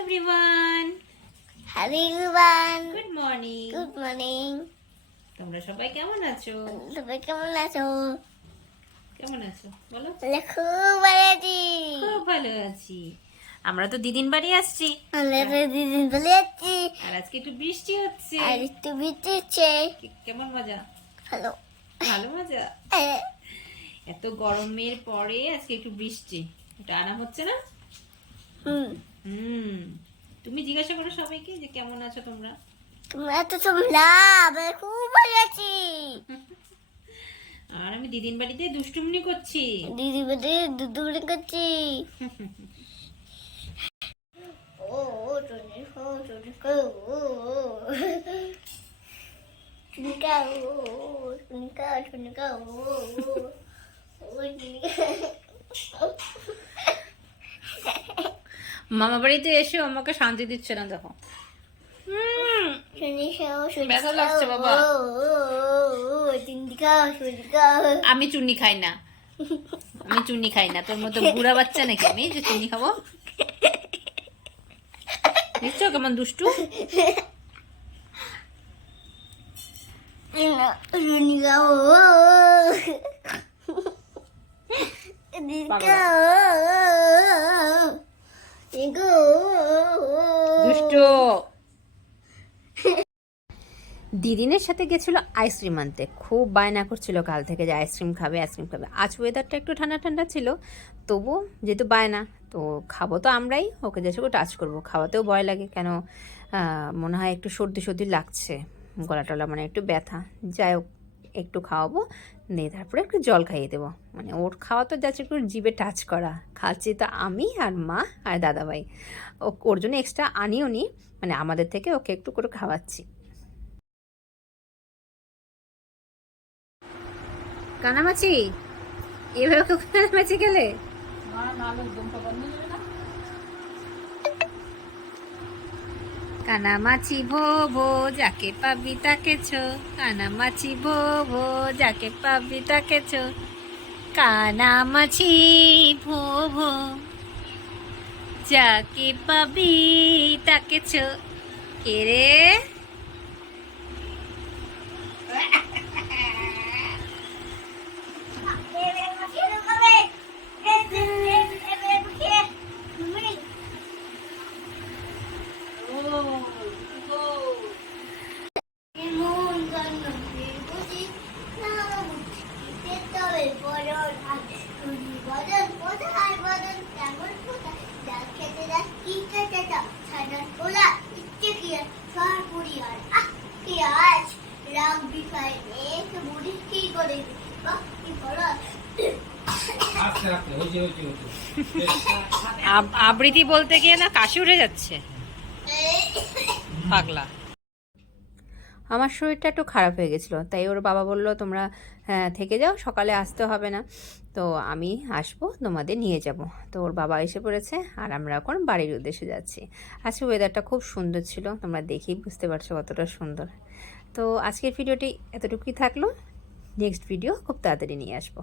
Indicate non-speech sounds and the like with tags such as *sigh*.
Everyone hello everyone good morning good morning তোমরা সবাই কেমন আছো? সবাই কেমন আছো? কেমন আছো? বলো আমরা খুব ভালো আছি। খুব ভালো আছি। আমরা তো দিদিন বাড়ি আসছি। আমরা তো দিদিন বলে যাচ্ছি আর আজকে একটু বৃষ্টি হচ্ছে। আর একটু বৃষ্টি হচ্ছে। কেমন মজা? হ্যালো ভালো মজা? এত গরমের পরে আজকে একটু বৃষ্টি। এটা আরাম হচ্ছে না? হুম। তুমি জিজ্ঞাসা করো সবাইকে যে কেমন আছো তোমরা? তোমরা তো তোমরা আমরা খুব ভালো আছি। *laughs* আর আমি দিদিন বাড়িতে দুষ্টুমনি করছি। দিদি বলে দুধ বলে করছি। *laughs* ও ও টনি ও টনি কো ও টুনিকা ও টুনিকা টুনিকা ও ও মামা বাড়িতে এসে আমাকে শান্তি দিচ্ছে না দেখো। আমি চুন্নি খাই না। আমি চুন্নি খাই না। তোর মতো বুড়া বাচ্চা নাকি আমি যে চুন্নি খাব? দেখছ কেমন দুষ্টু? ও। দুষ্টু। দিদিনের সাথে গেছিল আইসক্রিম আনতে। খুব বায়না করছিল কাল থেকে যে আইসক্রিম খাবে আইসক্রিম খাবে। আজ ওয়েদারটা একটু ঠান্ডা ঠান্ডা ছিল তবু যেহেতু বায়না, তো খাব তো আমরাই, ওকে যেসব টাচ করব। খাওয়াতেও ভয় লাগে কেন মনে হয় একটু সর্দি সর্দি লাগছে গলা টলা মানে একটু ব্যথা। যাই হোক একটু খাওয়াবো দিয়ে তারপরে একটু জল খাইয়ে দেবো। মানে ওর খাওয়া তো যাচ্ছে একটু জিভে টাচ করা। খাচ্ছি তো আমি আর মা আর দাদাভাই। ওর জন্য এক্সট্রা আনিও নি মানে আমাদের থেকে ওকে একটু করে খাওয়াচ্ছি। কানামাছি, এভাবে কানামাছি গেলে? কানামাছি ভো ভো যাকে পাবি তাকে ছো। কানামাছি ভো ভো যাকে পাবি তাকে ছো। কানামাছি ভো ভো যাকে পাবি তাকে ছো। কে রে রাগবি খাই এক বুড়ি কি করে বাহ কি বড় আস্তে আস্তে হয়েছে হয়েছে হয়েছে আব- আবৃত্তি বলতে গিয়ে না কাশি উঠে যাচ্ছে। পাগলা। আমার শরীরটা একটু খারাপ হয়ে গেছিল তাই ওর বাবা বলল তোমরা হ্যাঁ, থেকে যাও সকালে আসতে হবে না। তো আমি আসব তোমাদের নিয়ে যাব। তো ওর বাবা এসে পড়েছে আর আমরা এখন বাড়ির উদ্দেশ্যে যাচ্ছি। আজকে ওয়েদারটা খুব সুন্দর ছিল তোমরা দেখেই বুঝতে পারছ কতটা সুন্দর। তো আজকের ভিডিওটি এতটুকুই থাকল। নেক্সট ভিডিও খুব তাড়াতাড়ি নিয়ে আসব।